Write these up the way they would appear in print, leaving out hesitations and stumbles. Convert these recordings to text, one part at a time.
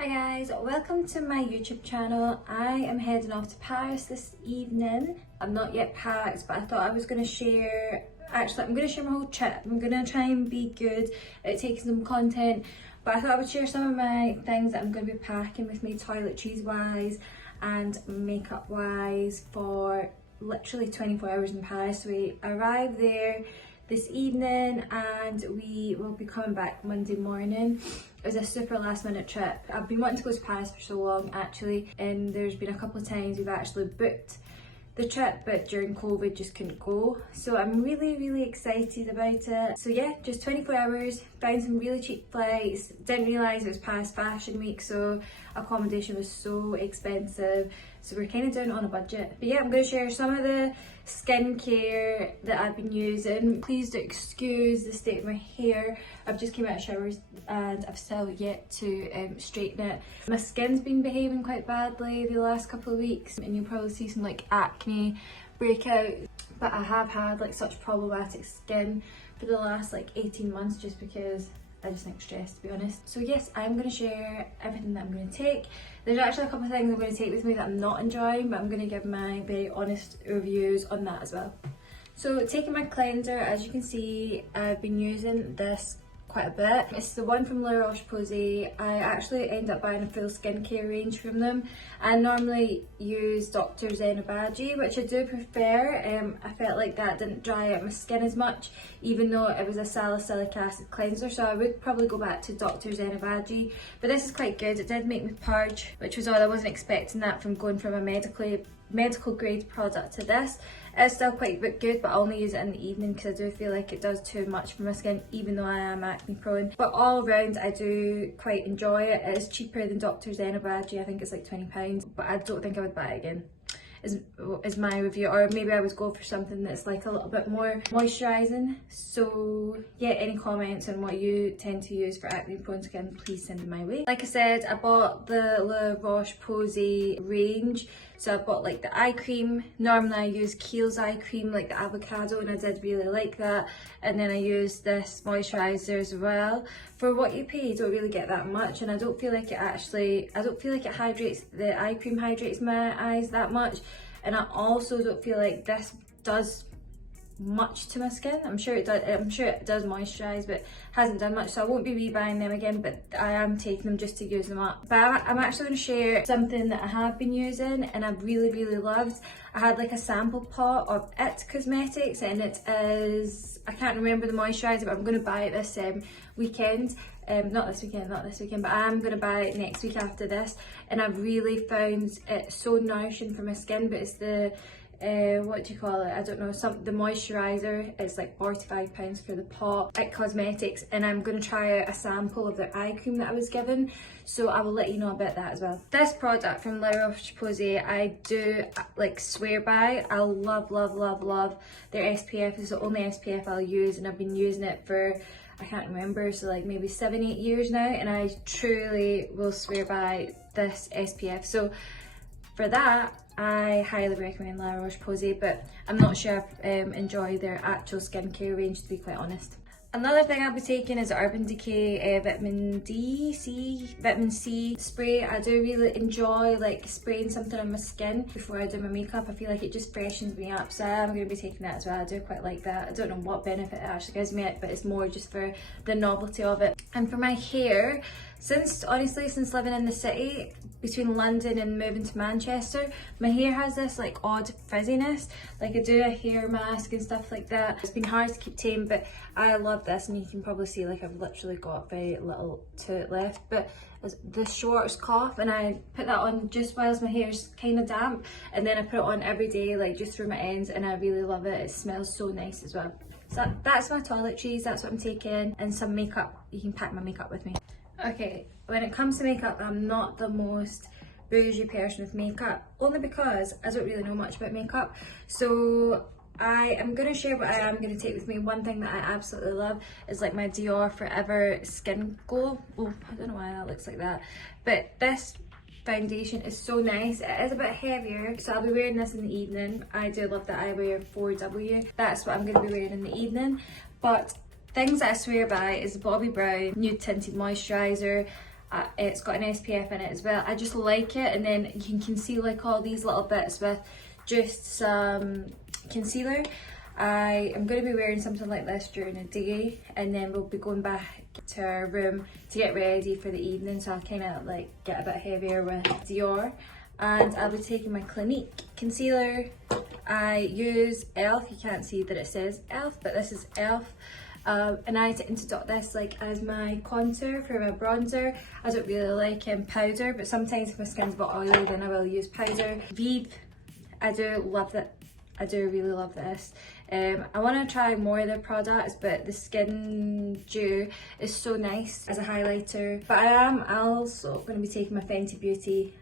Hi guys, welcome to my YouTube channel. I am heading off to Paris this evening. I'm not yet packed, but I thought I was going to share, actually I'm going to share my whole trip. I'm going to try and be good at taking some content, but I thought I would share some of my things that I'm going to be packing with me toiletries wise and makeup wise for literally 24 hours in Paris. So we arrive there this evening and we will be coming back Monday morning. It was a super last minute trip. I've been wanting to go to Paris for so long actually, and there's been a couple of times we've actually booked the trip but during COVID just couldn't go. So I'm really excited about it. So yeah, just 24 hours, found some really cheap flights, didn't realise it was Paris Fashion Week so accommodation was so expensive. So we're kind of down on a budget. But yeah, I'm going to share some of the skincare that I've been using. Please do excuse the state of my hair. I've just came out of showers and I've still yet to straighten it. My skin's been behaving quite badly the last couple of weeks and you'll probably see some like acne breakout. But I have had like such problematic skin for the last like 18 months just because I just think stress, to be honest. So yes, I'm going to share everything that I'm going to take. There's actually a couple of things I'm going to take with me that I'm not enjoying, but I'm going to give my very honest reviews on that as well. So taking my cleanser, as you can see, I've been using this quite a bit. It's the one from La Roche-Posay. I actually end up buying a full skincare range from them. I normally use Dr. Zenobagi, which I do prefer. I felt like that didn't dry out my skin as much, even though it was a salicylic acid cleanser, so I would probably go back to Dr. Zenobagi. But this is quite good. It did make me purge, which was odd. I wasn't expecting that from going from a medical grade product to this. It's still quite good, but I only use it in the evening because I do feel like it does too much for my skin, even though I am acne prone. But all around I do quite enjoy it. It is cheaper than Dr. Zenobagi. I think it's like £20, but I don't think I would buy it again. Is my review, or maybe I would go for something that's like a little bit more moisturising. So yeah, any comments on what you tend to use for acne prone skin, please send them my way. Like I said, I bought the La Roche-Posay range. So I bought like the eye cream. Normally I use Kiehl's eye cream, like the avocado, and I did really like that. And then I used this moisturiser as well. For what you pay, you don't really get that much, and I don't feel like it hydrates, the eye cream hydrates my eyes that much. And I also don't feel like this does much to my skin. I'm sure it does moisturise, but hasn't done much, so I won't be rebuying them again, but I am taking them just to use them up. But I'm actually going to share something that I have been using and I've really loved. I had like a sample pot of It Cosmetics, and it is, I can't remember the moisturiser, but I'm going to buy it this weekend. Not this weekend, but I am going to buy it next week after this, and I've really found it so nourishing for my skin. But it's the what do you call it? I don't know, the moisturiser. It's like £45 for the pot. It Cosmetics, and I'm going to try out a sample of their eye cream that I was given, so I will let you know about that as well. This product from La Roche-Posay I do like swear by. I love their SPF. Is the only SPF I'll use, and I've been using it for, I can't remember, so like maybe 7-8 years now, and I truly will swear by this SPF. So for that, I highly recommend La Roche-Posay, but I'm not sure I enjoy their actual skincare range, to be quite honest. Another thing I'll be taking is the Urban Decay vitamin C spray. I do really enjoy like spraying something on my skin before I do my makeup. I feel like it just freshens me up, so I'm going to be taking that as well. I do quite like that. I don't know what benefit it actually gives me, but it's more just for the novelty of it. And for my hair, since living in the city, between London and moving to Manchester, my hair has this like odd frizziness. Like I do a hair mask and stuff like that. It's been hard to keep tame, but I love this, and you can probably see like I've literally got very little to it left. But it's the Schwarzkopf, and I put that on just whilst my hair's kind of damp, and then I put it on every day, like just through my ends, and I really love it. It smells so nice as well. So that's my toiletries, that's what I'm taking, and some makeup. You can pack my makeup with me. Okay, when it comes to makeup, I'm not the most bougie person with makeup, only because I don't really know much about makeup. So I am going to share what I am going to take with me. One thing that I absolutely love is like my Dior Forever Skin Glow. Oh, I don't know why that looks like that, but this foundation is so nice. It is a bit heavier, so I'll be wearing this in the evening. I do love that I wear 4W. That's what I'm going to be wearing in the evening. But things that I swear by is the Bobbi Brown Nude Tinted Moisturiser. It's got an SPF in it as well. I just like it, and then you can conceal like all these little bits with just some concealer. I am going to be wearing something like this during the day, and then we'll be going back to our room to get ready for the evening, so I'll kind of like get a bit heavier with Dior. And I'll be taking my Clinique concealer. I use e.l.f. You can't see that it says e.l.f., but this is e.l.f. And I tend to dot this like as my contour for my bronzer. I don't really like powder, but sometimes if my skin's a bit oily, then I will use powder. Vive, I do love that. I do really love this. I want to try more of their products, but the Skin Dew is so nice as a highlighter. But I am also going to be taking my Fenty Beauty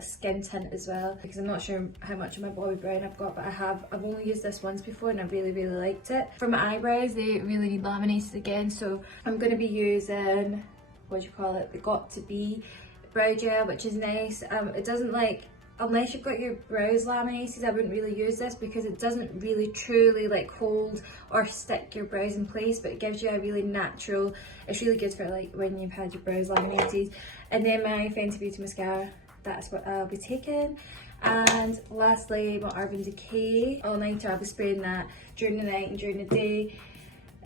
skin tint as well, because I'm not sure how much of my body brown I've got, but I've only used this once before and I really liked it. For my eyebrows, they really need laminated again, so I'm going to be using, what do you call it, the Got To Be brow gel, which is nice. It doesn't like, unless you've got your brows laminated, I wouldn't really use this because it doesn't really truly like hold or stick your brows in place, but it gives you a really natural, it's really good for like when you've had your brows laminated. And then my Fenty Beauty mascara, that's what I'll be taking. And lastly, my Urban Decay all-nighter. I'll be spraying that during the night and during the day.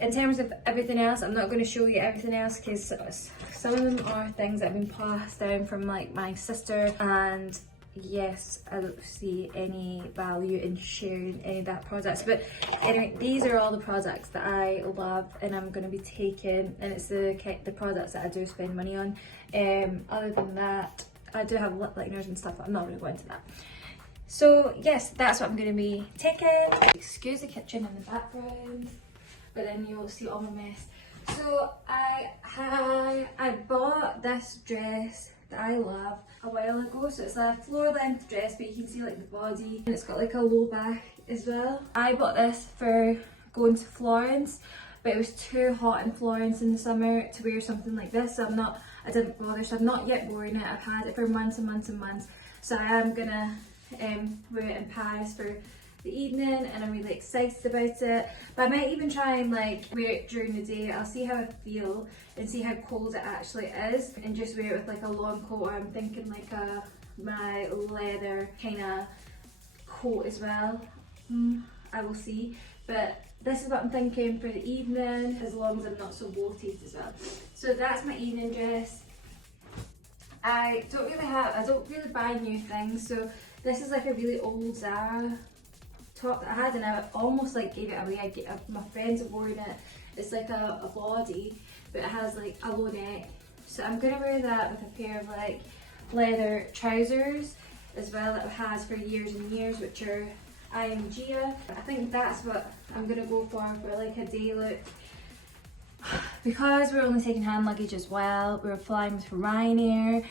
In terms of everything else, I'm not going to show you everything else because some of them are things that have been passed down from like my sister, and yes, I don't see any value in sharing any of that products. But anyway, these are all the products that I love and I'm going to be taking, and it's the products that I do spend money on. Other than that, I do have lip liners and stuff, but I'm not going to go into that. So yes, that's what I'm going to be taking. Excuse the kitchen in the background, but then you'll see all my mess. So I bought this dress that I love a while ago. So it's a floor length dress, but you can see like the body, and it's got like a low back as well. I bought this for going to Florence, but it was too hot in Florence in the summer to wear something like this, so I didn't bother. So I've not yet worn it. I've had it for months and months and months. So I am gonna wear it in Paris for the evening, and I'm really excited about it. But I might even try and like wear it during the day. I'll see how I feel and see how cold it actually is, and just wear it with like a long coat, or I'm thinking like my leather kind of coat as well. I will see, but this is what I'm thinking for the evening, as long as I'm not so bloated as well. So that's my evening dress. I don't really buy new things, so this is like a really old Zara top that I had, and I almost like gave it away. My friends have worn it. It's like a body, but it has like a low neck. So I'm gonna wear that with a pair of like leather trousers as well that I've had for years and years, which are IMG. I think that's what I'm gonna go for like a day look. Because we're only taking hand luggage as well, we're flying with Ryanair,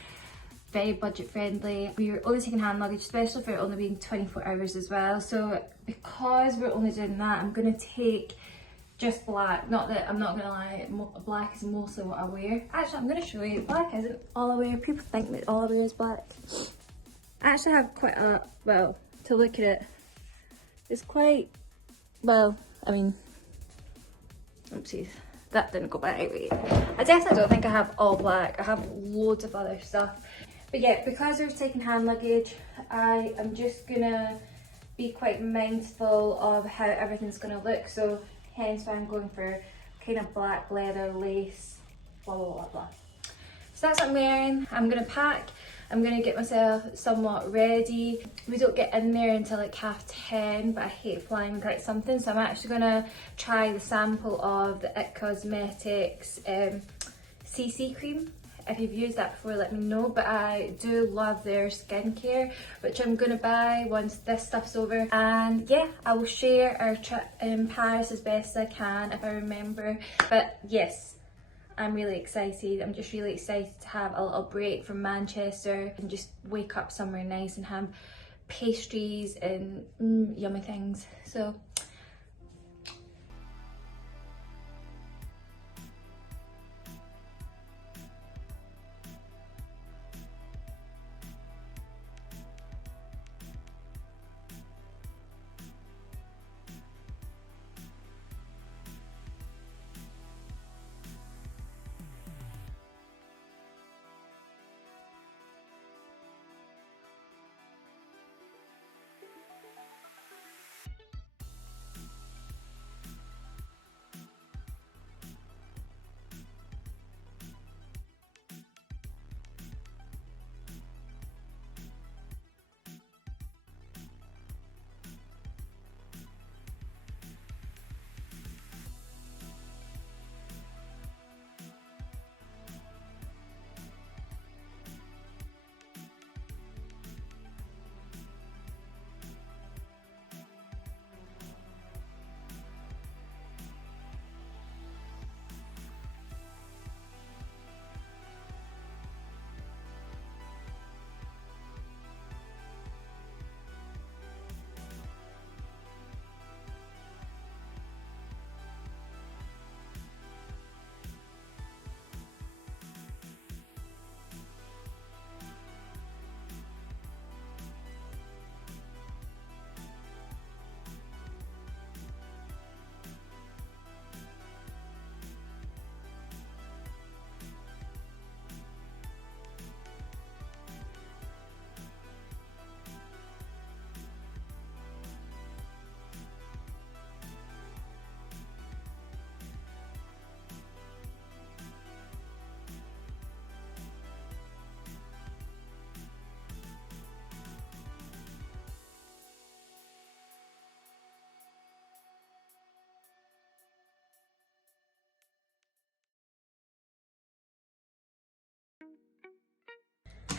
very budget friendly. We're only taking hand luggage, especially for it only being 24 hours as well. So because we're only doing that, I'm gonna take just black. Not that, I'm not gonna lie, black is mostly what I wear. Actually, I'm gonna show you, black isn't all I wear. People think that all I wear is black. I actually have quite a, well, to look at it, it's quite, well, I mean, oopsies, that didn't go back right. I definitely don't think I have all black. I have loads of other stuff. But yeah, because we're taking hand luggage, I am just gonna be quite mindful of how everything's gonna look. So hence why I'm going for kind of black leather lace, blah blah blah blah. So that's what I'm wearing. I'm gonna pack. I'm gonna get myself somewhat ready. We don't get in there until like 10:30, but I hate flying without something, so I'm actually gonna try the sample of the It Cosmetics CC cream. If you've used that before, let me know, but I do love their skincare, which I'm gonna buy once this stuff's over. And yeah, I will share our trip in Paris as best as I can if I remember. But yes, I'm really excited. I'm just really excited to have a little break from Manchester and just wake up somewhere nice and have pastries and yummy things. So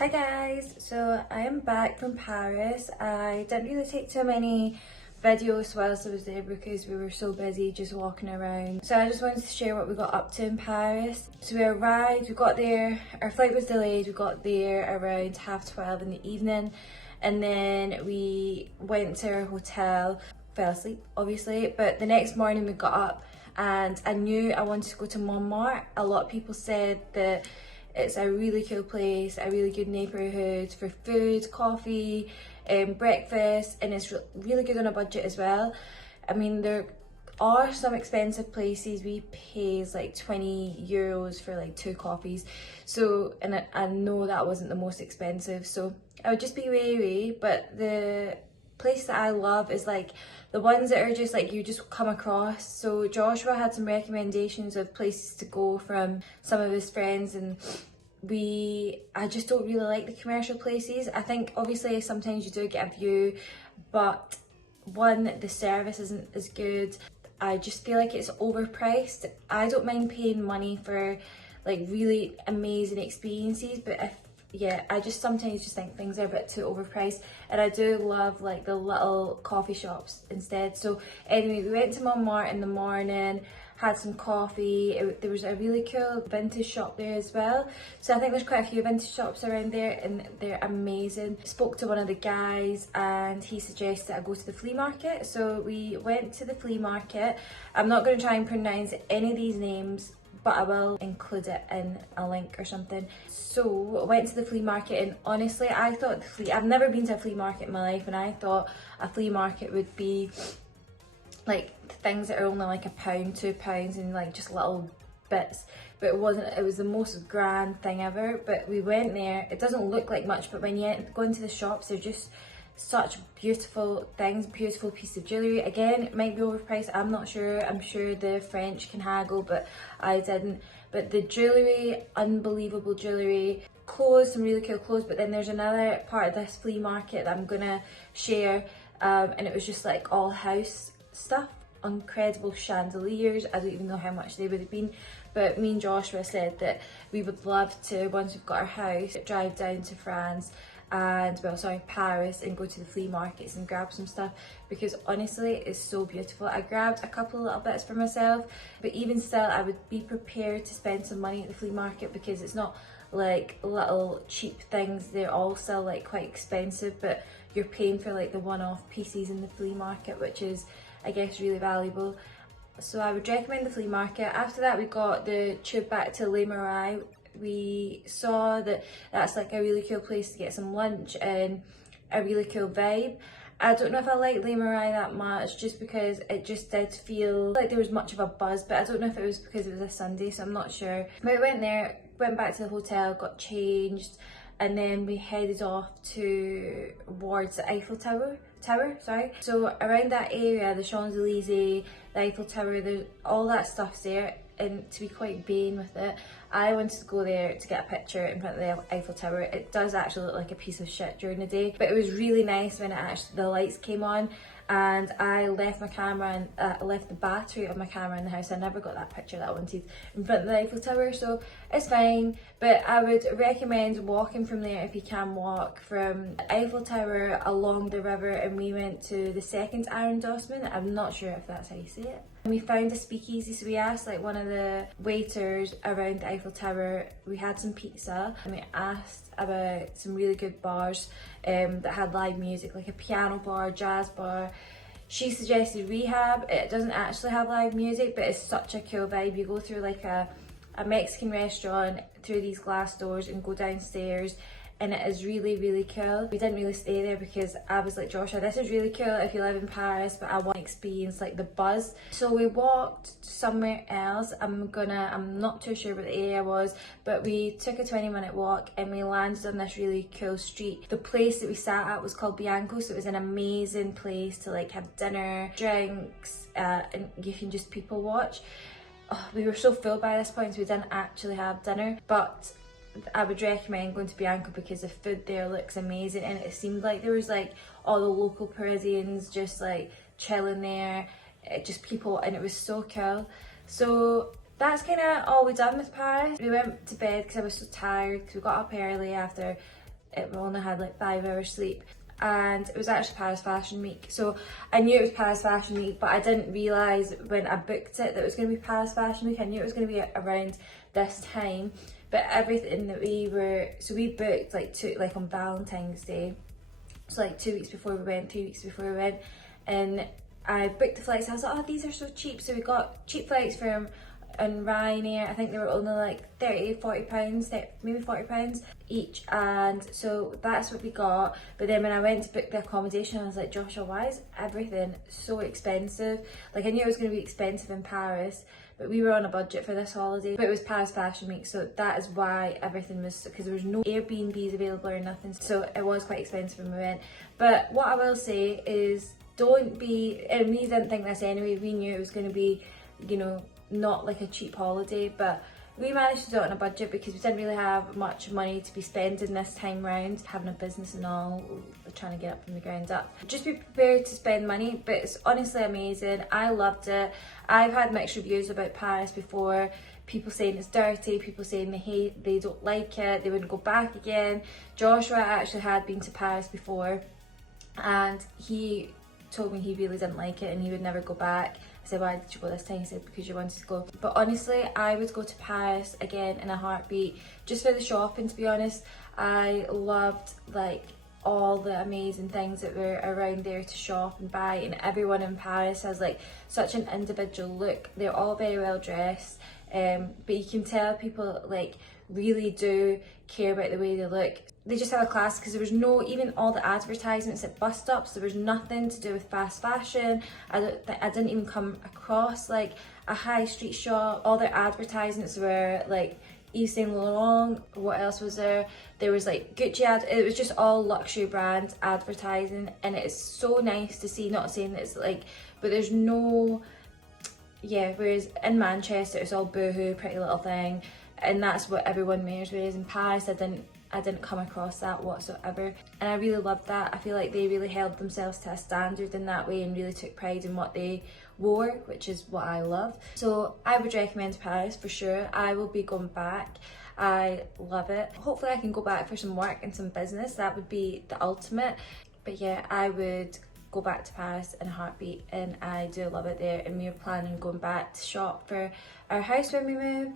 Hi guys, so I am back from Paris. I didn't really take too many videos whilst I was there because we were so busy just walking around. So I just wanted to share what we got up to in Paris. So we arrived, we got there, our flight was delayed, we got there around 12:30 in the evening, and then we went to our hotel, fell asleep obviously, but the next morning we got up and I knew I wanted to go to Montmartre. A lot of people said that it's a really cool place, a really good neighbourhood for food, coffee, breakfast, and it's really good on a budget as well. I mean, there are some expensive places. We pays like 20 euros for like 2 coffees. So, and I know that wasn't the most expensive, so I would just be wary. But the place that I love is like the ones that are just like you just come across. So Joshua had some recommendations of places to go from some of his friends, and I just don't really like the commercial places. I think obviously sometimes you do get a view, but one, the service isn't as good. I just feel like it's overpriced. I don't mind paying money for like really amazing experiences, but I just sometimes just think things are a bit too overpriced, and I do love like the little coffee shops instead. So anyway, we went to Montmartre in the morning, had some coffee. There was a really cool vintage shop there as well. So I think there's quite a few vintage shops around there and they're amazing. Spoke to one of the guys and he suggested I go to the flea market. So we went to the flea market. I'm not going to try and pronounce any of these names, but I will include it in a link or something. So I went to the flea market, and honestly I thought I've never been to a flea market in my life, and I thought a flea market would be like things that are only like £1, £2 and like just little bits, but it wasn't. It was the most grand thing ever. But we went there, it doesn't look like much, but when you go into the shops, they're just such beautiful things, beautiful piece of jewellery. Again, it might be overpriced, I'm not sure. I'm sure the French can haggle, but I didn't. But the jewellery, unbelievable jewellery, clothes, some really cool clothes. But then there's another part of this flea market that I'm gonna share, and it was just like all house stuff, incredible chandeliers. I don't even know how much they would have been, but me and Joshua said that we would love to, once we've got our house, drive down to France and Paris, and go to the flea markets and grab some stuff, because honestly it's so beautiful. I grabbed a couple of little bits for myself, but even still I would be prepared to spend some money at the flea market, because it's not like little cheap things. They're all still like quite expensive, but you're paying for like the one-off pieces in the flea market, which is, I guess, really valuable. So I would recommend the flea market. After that we got the tube back to Les Marais. We saw that that's like a really cool place to get some lunch and a really cool vibe. I don't know if I like Les Marais that much, just because it just did feel like there was much of a buzz, but I don't know if it was because it was a Sunday, so I'm not sure. But we went there, went back to the hotel, got changed, and then we headed off towards the Eiffel Tower. So around that area, the Champs-Elysees, the Eiffel Tower, all that stuff's there. And to be quite vain with it, I wanted to go there to get a picture in front of the Eiffel Tower. It does actually look like a piece of shit during the day, but it was really nice when the lights came on. And I left my camera and left the battery of my camera in the house. I never got that picture that I wanted in front of the Eiffel Tower, so it's fine. But I would recommend walking from there if you can walk from the Eiffel Tower along the river, and we went to the second arrondissement. I'm not sure if that's how you say it. And we found a speakeasy, so we asked like one of the waiters around the Eiffel Tower. We had some pizza and we asked about some really good bars that had live music, like a piano bar, jazz bar. She suggested Rehab. It doesn't actually have live music, but it's such a cool vibe. You go through like a Mexican restaurant through these glass doors and go downstairs, and it is really, really cool. We didn't really stay there because I was like, Joshua, this is really cool if you live in Paris, but I want to experience like the buzz. So we walked somewhere else. I'm not too sure what the area was, but we took a 20-minute walk and we landed on this really cool street. The place that we sat at was called Bianco, so it was an amazing place to like have dinner, drinks, and you can just people watch. Oh, we were so full by this point, so we didn't actually have dinner, but I would recommend going to Bianco because the food there looks amazing, and it seemed like there was like all the local Parisians just like chilling there, just people, and it was so cool. So that's kind of all we done with Paris. We went to bed because I was so tired, because we got up early after it only had like 5 hours sleep. And it was actually Paris Fashion Week, so I knew it was Paris Fashion Week, but I didn't realise when I booked it that it was going to be Paris Fashion Week. I knew it was going to be around this time, but everything that we booked like on Valentine's Day, so like 2 weeks before we went, 3 weeks before we went, and I booked the flights. I was like, oh, these are so cheap. So we got cheap flights from and Ryanair. I think they were only like £40, maybe £40 each, and so that's what we got. But then when I went to book the accommodation, I was like, Joshua, why is everything so expensive? Like, I knew it was going to be expensive in Paris, but we were on a budget for this holiday. But it was Paris Fashion Week, so that is why everything was, because there was no Airbnbs available or nothing, so it was quite expensive when we went. But what I will say is, don't be, and we didn't think this anyway, we knew it was going to be, you know, not like a cheap holiday, but we managed to do it on a budget because we didn't really have much money to be spending this time round. Having a business and all, we're trying to get up from the ground up. Just be prepared to spend money, but it's honestly amazing. I loved it. I've had mixed reviews about Paris before. People saying it's dirty, people saying they don't like it, they wouldn't go back again. Joshua actually had been to Paris before, and he told me he really didn't like it and he would never go back. I said, why did you go this time? He said, because you wanted to go. But honestly, I would go to Paris again in a heartbeat, just for the shopping, to be honest. I loved like all the amazing things that were around there to shop and buy, and everyone in Paris has like such an individual look. They're all very well dressed, but you can tell people like really do care about the way they look. They just have a class, because there was no, even all the advertisements at bus stops, there was nothing to do with fast fashion. I didn't even come across like a high street shop. All their advertisements were like Yves Saint Laurent. What else was there? There was like Gucci it was just all luxury brands advertising, and it is so nice to see. Not saying that it's like, but there's no, yeah, whereas in Manchester it's all Boohoo, Pretty Little Thing, and that's what everyone wears. Whereas in Paris I didn't come across that whatsoever, and I really loved that. I feel like they really held themselves to a standard in that way and really took pride in what they wore, which is what I love. So I would recommend Paris for sure. I will be going back. I love it. Hopefully I can go back for some work and some business. That would be the ultimate. But yeah, I would go back to Paris in a heartbeat, and I do love it there, and we are planning on going back to shop for our house when we move.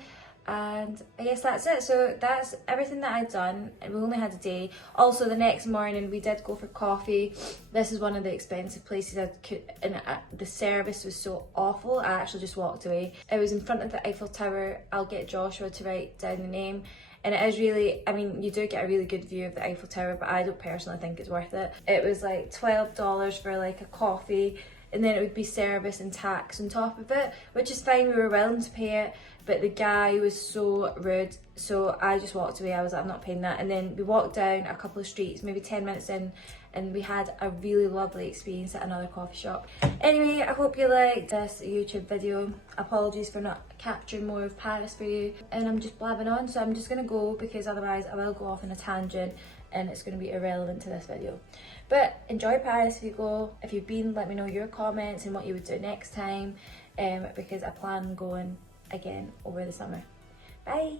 And I guess that's it. So that's everything that I'd done, and we only had a day. Also, the next morning we did go for coffee. This is one of the expensive places I could, and the service was so awful, I actually just walked away. It was in front of the Eiffel Tower. I'll get Joshua to write down the name. And it is really, I mean, you do get a really good view of the Eiffel Tower, but I don't personally think it's worth it. It was like $12 for like a coffee, and then it would be service and tax on top of it, which is fine, we were willing to pay it, but the guy was so rude, so I just walked away. I was like, I'm not paying that. And then we walked down a couple of streets, maybe 10 minutes in, and we had a really lovely experience at another coffee shop. Anyway, I hope you liked this YouTube video. Apologies for not capturing more of Paris for you, and I'm just blabbing on, so I'm just gonna go, because otherwise I will go off on a tangent and it's going to be irrelevant to this video. But enjoy Paris if you go. If you've been, let me know your comments and what you would do next time, because I plan on going again over the summer. Bye!